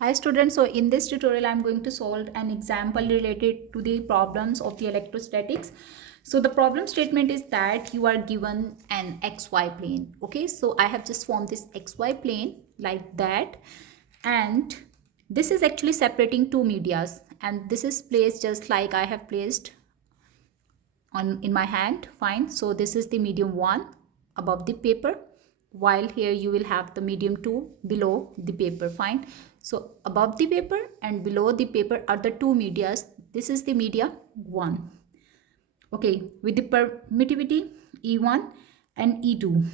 Hi students, so in this tutorial I'm going to solve an example related to the problems of the electrostatics. So the problem statement is that you are given an xy plane. Okay, so I have just formed this xy plane like that, and this is actually separating two medias, and this is placed just like I have placed on in my hand. Fine, so this is the medium 1 above the paper, while here you will have the medium 2 below the paper. Fine, so above the paper and below the paper are the two medias. This is the media 1. Okay, with the permittivity E1 and E2.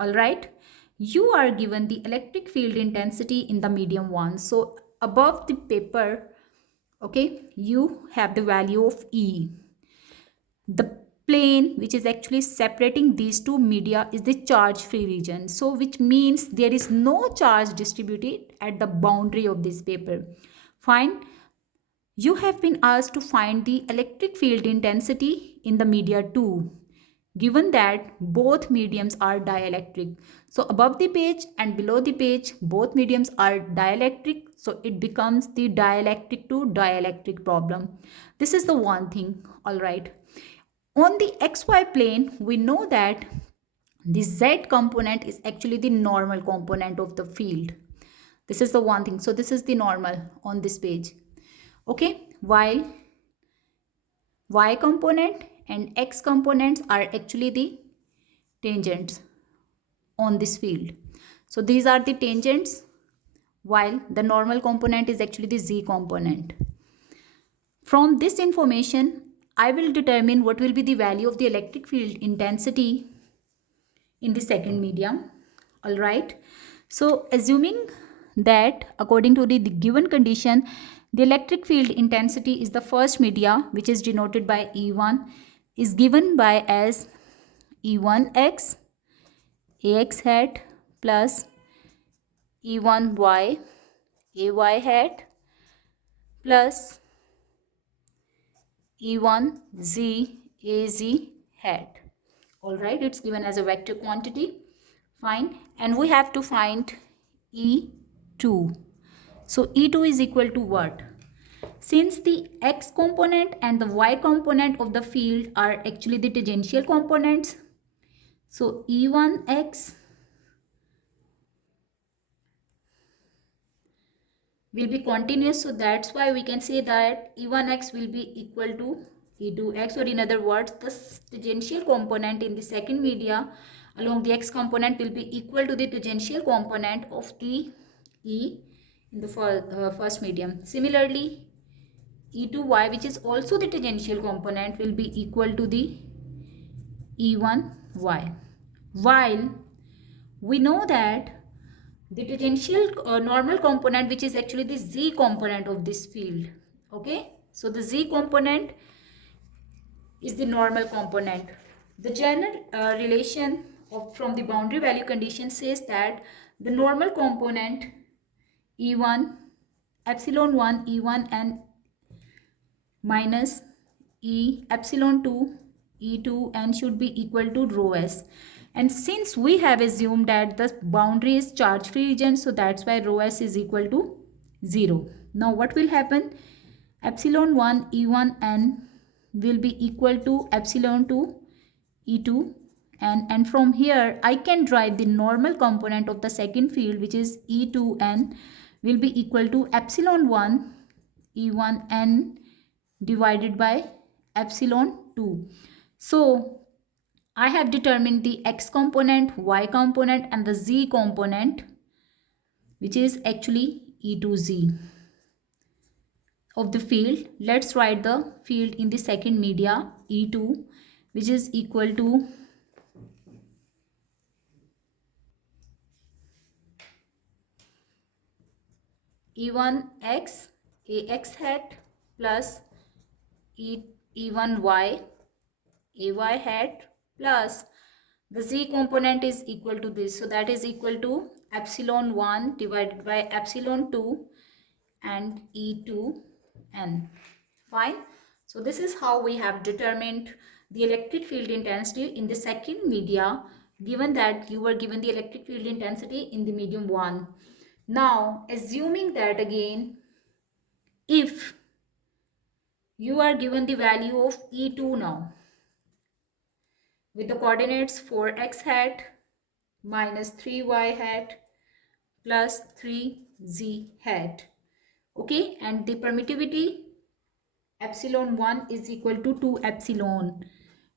All right, you are given the electric field intensity in the medium 1. So above the paper, okay, you have the value of E. The plane which is actually separating these two media is the charge free region, so which means there is no charge distributed at the boundary of this paper. Fine, you have been asked to find the electric field intensity in the media 2, given that both mediums are dielectric. So above the page and below the page both mediums are dielectric, so it becomes the dielectric to dielectric problem. This is the one thing. All right, on the xy plane, we know that the z component is actually the normal component of the field. This is the one thing. So this is the normal on this page. Okay, while y component and x components are actually the tangents on this field. So these are the tangents, while the normal component is actually the z component. From this information, I will determine what will be the value of the electric field intensity in the second medium. All right, so assuming that according to the given condition, the electric field intensity is the first media, which is denoted by E1, is given by as E1x Ax hat plus E1y Ay hat plus E1z Az hat. All right, it's given as a vector quantity. Fine, and we have to find E2. So E2 is equal to what? Since the x component and the y component of the field are actually the tangential components, so E1x will be continuous, so that's why we can say that E1x will be equal to E2x, or in other words, the tangential component in the second media along the x component will be equal to the tangential component of the E in the first medium. Similarly, E2y, which is also the tangential component, will be equal to the E1y, while we know that the tangential normal component, which is actually the z component of this field. Okay, so the z component is the normal component. The general relation from the boundary value condition says that the normal component E1 epsilon 1 E1 and minus E epsilon 2 E2 and should be equal to rho s. And since we have assumed that the boundary is charge free region, so that's why rho s is equal to 0. Now what will happen? Epsilon 1 E1 n will be equal to epsilon 2 E2, and from here I can derive the normal component of the second field, which is E2n will be equal to epsilon 1 E1 n divided by epsilon 2. So I have determined the x component, y component and the z component, which is actually E2z of the field. Let's write the field in the second media E2, which is equal to E1x Ax hat plus E1y Ay hat plus the z component is equal to this, so that is equal to epsilon 1 divided by epsilon 2 and E2n. Fine, so this is how we have determined the electric field intensity in the second media, given that you were given the electric field intensity in the medium 1. Now, assuming that again, if you are given the value of E2 now with the coordinates 4x hat minus 3y hat plus 3z hat, okay, and the permittivity epsilon 1 is equal to 2 epsilon,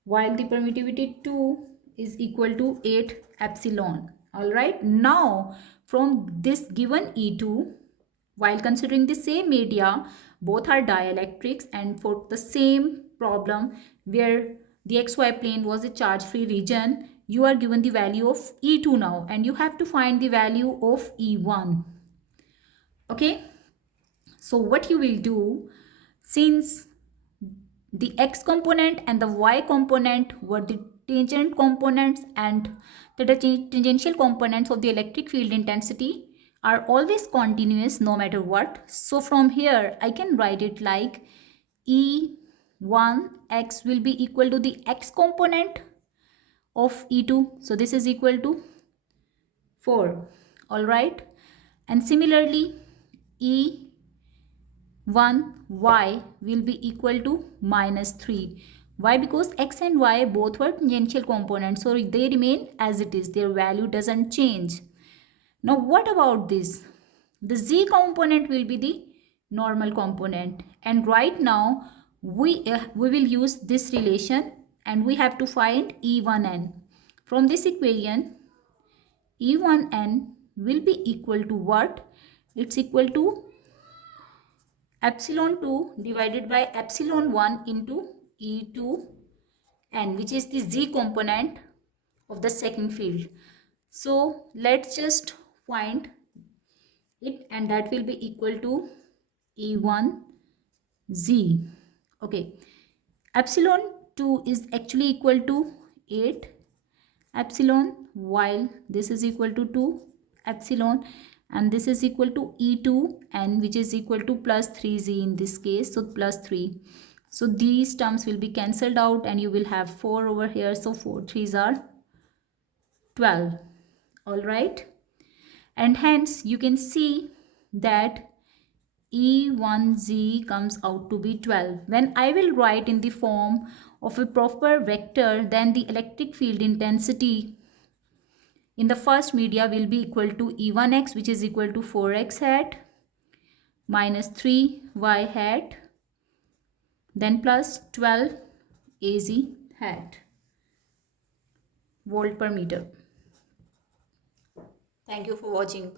while the permittivity 2 is equal to 8 epsilon. All right, now from this given E2, while considering the same media, both are dielectrics, and for the same problem where the xy plane was a charge free region, you are given the value of E2 now, and you have to find the value of E1. Okay, so what you will do, since the x component and the y component were the tangent components, and the tangential components of the electric field intensity are always continuous no matter what. So from here I can write it like E1x will be equal to the x component of E2. So this is equal to 4. All right. And similarly, E 1y will be equal to minus 3. Why? Because x and y both were tangential components, so they remain as it is. Their value doesn't change. Now what about this? The z component will be the normal component, and right now we will use this relation, and we have to find E1n. From this equation, E1n will be equal to what? It's equal to epsilon 2 divided by epsilon 1 into E2n, which is the z component of the second field. So let's just find it, and that will be equal to E1z. Okay, epsilon 2 is actually equal to 8 epsilon, while this is equal to 2 epsilon, and this is equal to E2 and which is equal to plus 3z in this case, so plus 3. So these terms will be cancelled out and you will have 4 over here, so 4 3s are 12. All right, and hence you can see that E1z comes out to be 12. When I will write in the form of a proper vector, then the electric field intensity in the first media will be equal to E1x, which is equal to 4x hat minus 3y hat, then plus 12 Az hat volt per meter. Thank you for watching.